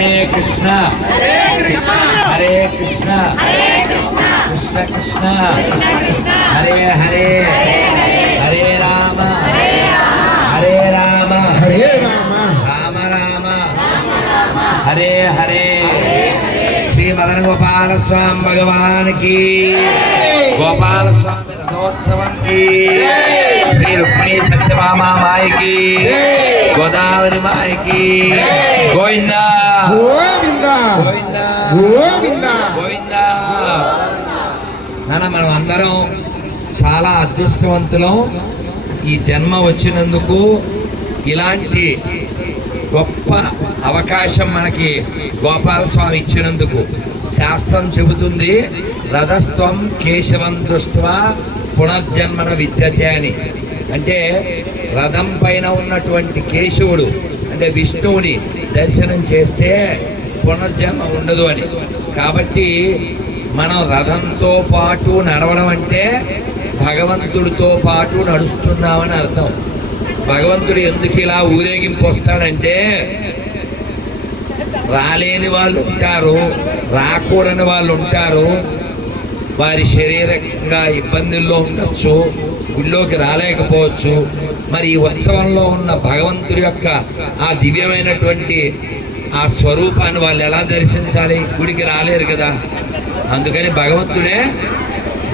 హరే కృష్ణ హరే కృష్ణ కృష్ణ కృష్ణ హరే హరే హరే రామ హరే రామ హరే రామ రామ రామ హరే హరే శ్రీ మదన గోపాల స్వామి భగవాన్కి గోపాల స్వామి రథోత్సవం కి శ్రీ రుక్మిణి సత్యభామ మాయకి గోదావరి మాయకి గోవింద గోవింద గోవింద. గోవింద. గోవింద. నాన్న మనం అందరం చాలా అదృష్టవంతులం. ఈ జన్మ వచ్చినందుకు ఇలాంటి గొప్ప అవకాశం మనకి గోపాలస్వామి ఇచ్చినందుకు శాస్త్రం చెబుతుంది రథస్థం కేశవం దృష్ట్వా పునర్జన్మన విద్యతే అని అంటే రథం పైన ఉన్నటువంటి కేశవుడు అంటే విష్ణువుని దర్శనం చేస్తే పునర్జన్మ ఉండదు అని. కాబట్టి మనం రథంతో పాటు నడవడం అంటే భగవంతుడితో పాటు నడుస్తున్నామని అర్థం. భగవంతుడు ఎందుకు ఇలా ఊరేగింపు వస్తాడంటే రాలేని వాళ్ళు ఉంటారు రాకూడని వాళ్ళు ఉంటారు. వారి శరీరంగా ఇబ్బందుల్లో ఉండొచ్చు గుళ్ళోకి రాలేకపోవచ్చు. మరి ఈ ఉత్సవంలో ఉన్న భగవంతుడి యొక్క ఆ దివ్యమైనటువంటి ఆ స్వరూపాన్ని వాళ్ళు ఎలా దర్శించాలి? గుడికి రాలేరు కదా. అందుకని భగవంతుడే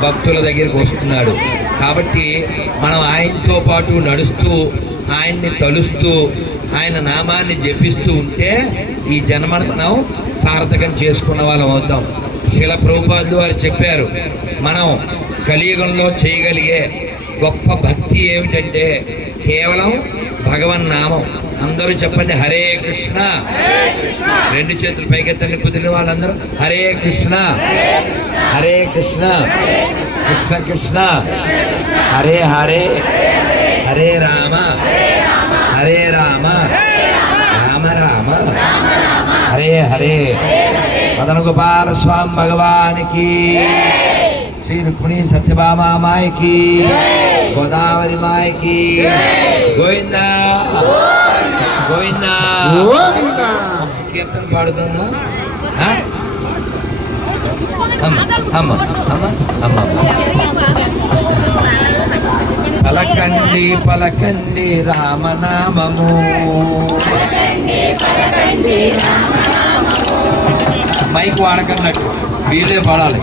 భక్తుల దగ్గరికి వస్తున్నాడు. కాబట్టి మనం ఆయనతో పాటు నడుస్తూ ఆయన్ని తలుస్తూ ఆయన నామాన్ని జపిస్తూ ఉంటే ఈ జన్మను మనం సార్థకం చేసుకున్న వాళ్ళం అవుతాం. శిల ప్రభుపాదులు వారు చెప్పారు మనం కలియుగంలో చేయగలిగే గొప్ప భక్తి ఏమిటంటే కేవలం భగవన్ నామం. అందరూ చెప్పండి హరే కృష్ణ. రెండు చేతులు పైకెత్తండి కుదిరిన వాళ్ళందరూ. హరే కృష్ణ. హరే కృష్ణ. కృష్ణ కృష్ణ. హరే హరే. హరే రామ. హరే రామ. రామ రామ. హరే హరే. మదన గోపాల స్వామి భగవానికి. శ్రీ రుక్మిణి సత్యభామ మాయకి గోదావరి మాయకి గోవింద గోవింద. కీర్తన పాడుతుందా? అమ్మ. పలకండి పలకండి రామనామము. మైక్ వాడకన్నట్టు వీళ్ళే పాడాలి.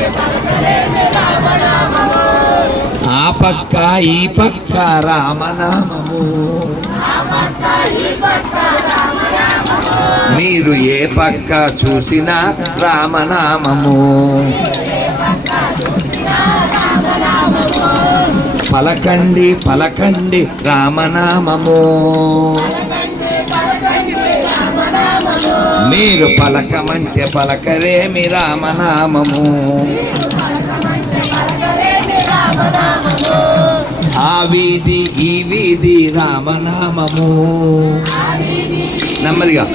ఆ పక్క ఈ పక్క రామనామము. మీరు ఏ పక్క చూసినా రామనామము. పలకండి పలకండి రామనామము. మీరు పలకమంటే పలకరేమి రామనామము. ఆ వీధి ఈ వీధి రామనామము. నెమ్మదిగా.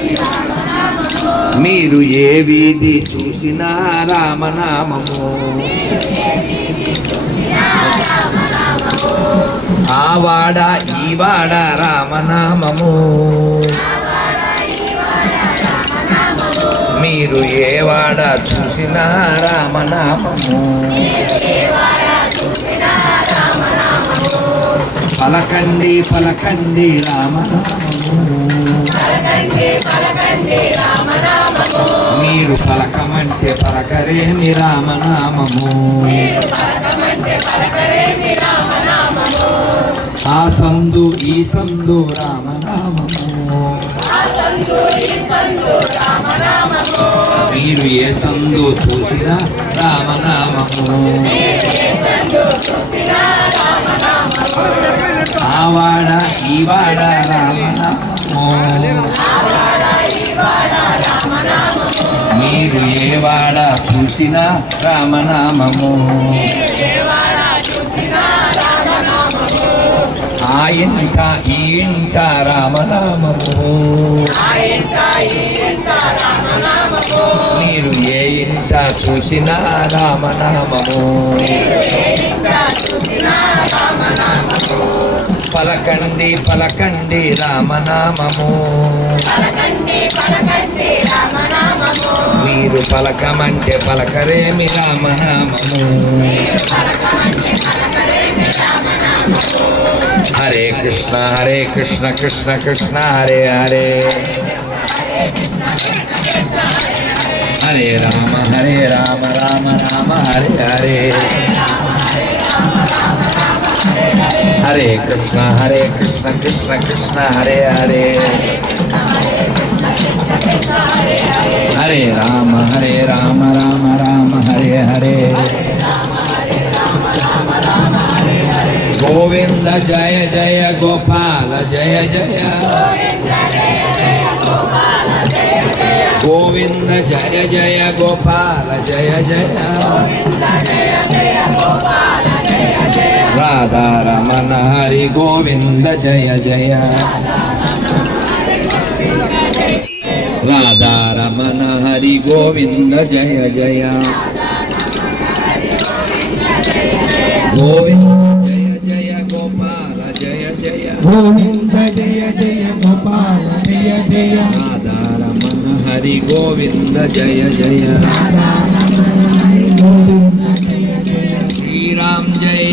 మీరు ఏ వీధి చూసినా రామనామము. ఆ వాడ ఈ వాడ రామనామము. మీరు ఏ వాడ చూసినా రామనామము. పలకండి పలకండి రామనామము. మీరు పలకమంటే పలకరేమి రామనామము. ఆ సందు ఈ సందు రామనామము. మీరు ఏ సందు చూసినా రామనామము. ఆవాడ ఈవాడ రామనామము. మీరు ఏ వాడ చూసినా రామనామము. ఆ ఇంట ఈ ఇంట రామనామము. మీరు ఏ ఇంట చూసినా రామనామము. పలకండి పలకండి రామనామము. మీరు పలకమంటే పలకరేమి రామనామము. హరే కృష్ణ హరే కృష్ణ కృష్ణ కృష్ణ హరే హరే. హరే రామ హరే రామ రామ రామ హరే హరే. హరే కృష్ణ హరే కృష్ణ కృష్ణ కృష్ణ హరే హరే హరే రామ హరే రామ రామ రామ హరే హరే గోవింద జయ జయ గోపాల జయ జయ గోవింద జయ జయ గోపాల జయ జయ రాధారమణ హరి గోవింద జయ జయ రాధారమణ హరి గోవింద జయ జయ గోవింద జయ జయ గోపాల జయ జయ గోవింద జయ జయ గోపాల జయ జయ రాధారమణ హరి గోవింద జయ జయ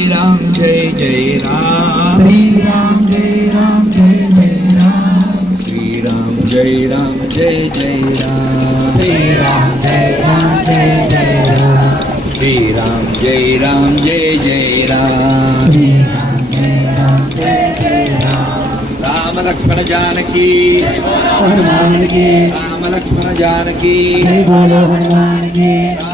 జై రామ్ జై జై రామ్ శ్రీరామ్ జయ రామ్ జయ జయ రామ్ శ్రీరామ్ జై రామ్ జై జై రామ్ శ్రీరామ్ జయ రామ్ జయ జయ రామ్ శ్రీరామ్ జై రామ్ జై జై రామ్ శ్రీరామ్ జయ రామ్ జయ జయ రామ్ రామ లక్ష్మణ జానకి. హనుమాన్కి రామ లక్ష్మణ జానకి. జై బోలో హనుమాన్కి రామ లక్ష్మణ జానకి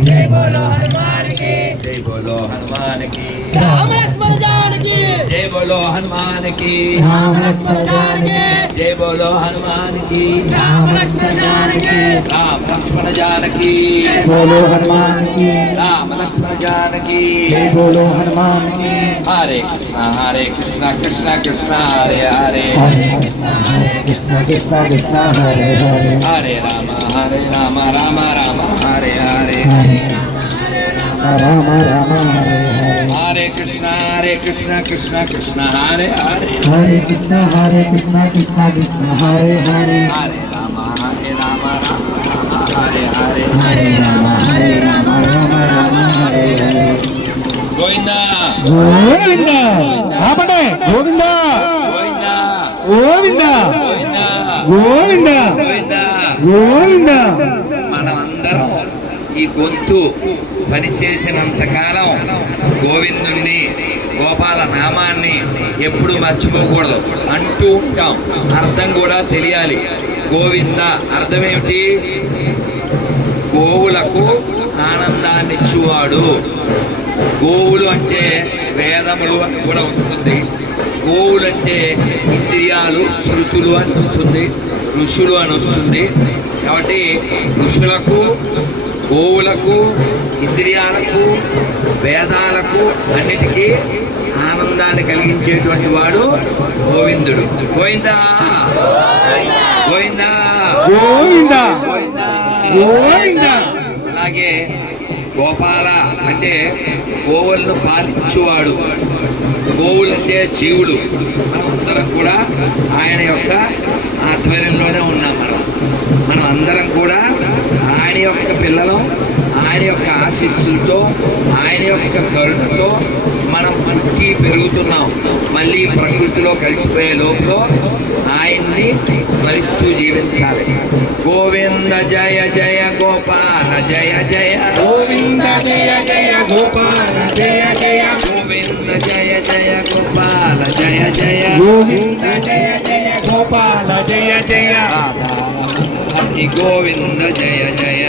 జై బోలో హనుమాన్కి జై బోలో హనుమాన్కి రామ లక్ష్మణ జానకి జై బోలో హనుమాన్కి రామ లక్ష్మణ జానకి జై బోలో హనుమాన్కి రామ లక్ష్మణ జానకి రామ లక్ష్మణ జానకి బోలో హనుమాన్కి రామ లక్ష్మణ జానకి జై బోలో హనుమాన్కి హరే కృష్ణ హరే కృష్ణ కృష్ణ కృష్ణ హరే హరే కృష్ణ కృష్ణ కృష్ణ హరే హరే. హరే రామ హరే రామ రామ రామ. హరే హరే హరే రామ హరే రామ రామ రామ హరే హరే హరే కృష్ణ హరే కృష్ణ కృష్ణ కృష్ణ హరే హరే హరే కృష్ణ హరే కృష్ణ కృష్ణ కృష్ణ హరే హరే హరే రామ హరే రామ రామ రామ హరే హరే హరే రామ హరే రామ రామ రామ హరే హరే గోవిందా గోవింద ఆపండి గొంతు పనిచేసినంత కాలం గోవిందుణ్ణి గోపాల నామాన్ని ఎప్పుడు మర్చిపోకూడదు. అంటూ ఉంటాం. అర్థం కూడా తెలియాలి. గోవింద అర్థం ఏమిటి గోవులకు ఆనందాన్ని ఇచ్చువాడు గోవులు అంటే వేదములు అని కూడా వస్తుంది. గోవులు అంటే ఇంద్రియాలు శృతులు అని వస్తుంది. ఋషులు అని వస్తుంది. కాబట్టి ఋషులకు గోవులకు ఇంద్రియాలకు వేదాలకు అన్నిటికీ ఆనందాన్ని కలిగించేటువంటి వాడు గోవిందుడు. గోవిందా? గోవిందా? గోవింద? గోవిందా? అలాగే గోపాల అంటే గోవులను పాలించువాడు. గోవులు అంటే జీవుడు. మనం అందరం కూడా ఆయన యొక్క ఆధ్వర్యంలోనే ఉన్నాం మనం. మనం అందరం కూడా ఆయన యొక్క పిల్లలం ఆయన యొక్క ఆశీస్సులతో ఆయన యొక్క కరుణతో మనం పుట్టి పెరుగుతున్నాం. మళ్ళీ ప్రకృతిలో కలిసిపోయే లోపల ఆయన్ని స్మరిస్తూ జీవించాలి. గోవింద జయ జయ గోపాల జయ జయ. గోవింద జయ జయ గోపాల జయ జయ. గోవింద జయ జయ గోపాల జయ జయ. గోవింద జయ జయ గోపాల జయ జయ. హరి గోవింద జయ జయ.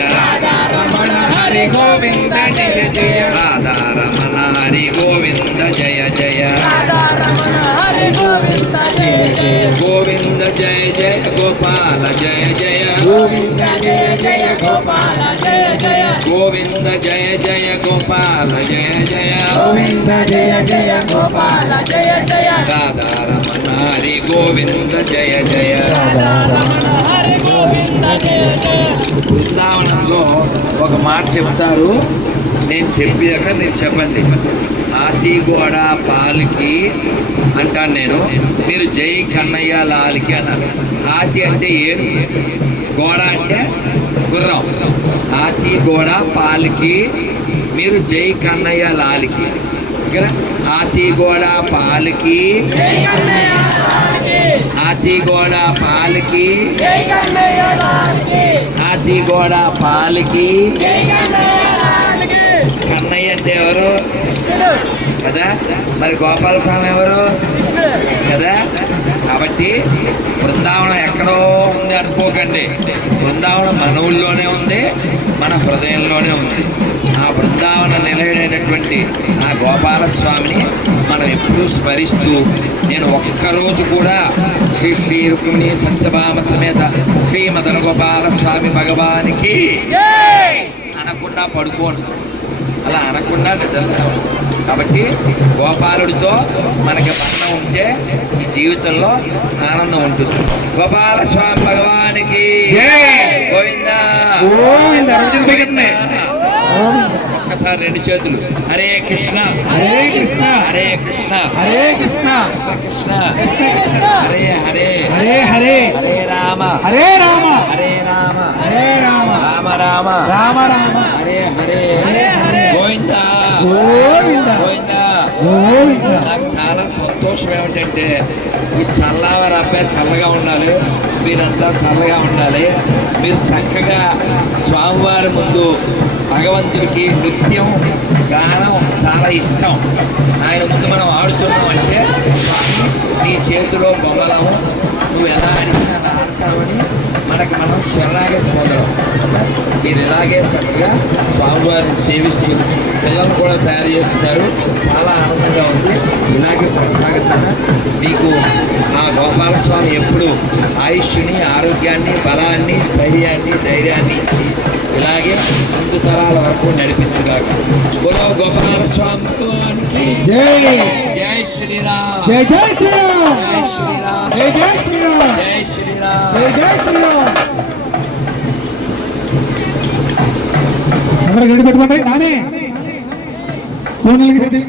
రమణ హరి గోవింద జయ జయ. రాధారమణ. హరి గోవింద జయ జయ. గోవింద జయ జయ గోపాల జయ జయ. గోవింద జయ జయ గోపాల జయ జయ. గోవింద జయ జయ గోపాల జయ జయ గోవింద జయ జయ. గోపాల జయ జయ రాధారమణ హరి గోవింద జయ జయ రమణ హరి గోవింద జయ జయ. బృందావనంలో ఒక మాట చెప్తారు నేను చెప్పాక మీరు చెప్పండి. ఆతి గోడ పాలికి అంటాను నేను. మీరు జై కన్నయ్య లాలికి అన్నారు. ఆతి అంటే ఏడు? గోడ అంటే గుర్రం. ఆతి గోడ పాలికి మీరు జై కన్నయ్య లాలికి. ఓకేనా? ఆతి గోడ పాలికి ఆతి గోడ పాలికి ఆతి గోడ పాలికి కన్నయ్య కన్నయ్య అంటే ఎవరు? కదా? మరి గోపాల స్వామి ఎవరు? కదా? కాబట్టి బృందావనం ఎక్కడో ఉంది అనుకోకండి. బృందావనం మన ఊళ్ళోనే ఉంది మన హృదయంలోనే ఉంది. ఆ బృందావన నిలయడైనటువంటి ఆ గోపాల స్వామిని మనం ఎప్పుడూ స్మరిస్తూ నేను ఒక్కరోజు కూడా శ్రీ శ్రీ రుక్మిణి సత్యభామ సమేత శ్రీ మదన గోపాల స్వామి భగవానికి అనకుండా పడుకోను. అలా అనకుండా నిద్రలేవను కాబట్టి గోపాలుడితో మనకి బంధం ఉంటే ఈ జీవితంలో ఆనందం ఉంటుంది. గోపాల స్వామి భగవానికి. గోవిందా! ఒక్కసారి రెండు చేతులు. హరే కృష్ణ! హరే కృష్ణ! హరే కృష్ణ! హరే కృష్ణ! కృష్ణ కృష్ణ! హరే హరే! హరే హరే! హరే రామ! హరే రామ! హరే రామ! హరే రామ! రామ రామ! రామ రామ! హరే! హరే. గోవిందా గోవింద నాకు చాలా సంతోషం ఏమిటంటే ఈ చల్లవారి అబ్బాయి చల్లగా ఉండాలి. మీరంతా చల్లగా ఉండాలి. మీరు చక్కగా స్వామివారి ముందు భగవంతుడికి నృత్యం గానం చాలా ఇష్టం. ఆయన ముందు మనం ఆడుతున్నాం అంటే నీ చేతిలో బొమ్మలము నువ్వు ఎలా అడిగినా అలా ఆడతావని మనకి మనం శరణాగతి పొందడం. మీరు ఇలాగే చక్కగా స్వామివారిని సేవిస్తూ పిల్లలు కూడా తయారు చేస్తున్నారు. చాలా ఆనందంగా ఉంది. ఇలాగే కొనసాగుతున్న మీకు ఆ గోపాలస్వామి ఎప్పుడు ఆయుష్ని ఆరోగ్యాన్ని బలాన్ని స్థైర్యాన్ని ధైర్యాన్ని ఇచ్చి ఇలాగే ముందు తరాల వరకు నడిపించుగాక. బులో గోపాలస్వామి. జై! శ్రీరామ్ జై జై శ్రీరామ్ జై శ్రీరామ్ జై జై శ్రీరామ్ జై శ్రీరామ్ జై జై శ్రీరామ్ అందరూ గడి పెట్టుకోండి నానే. ఫోన్లకి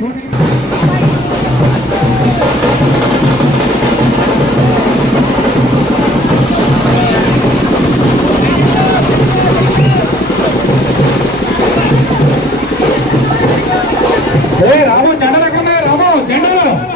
ఏ రాము జెండలు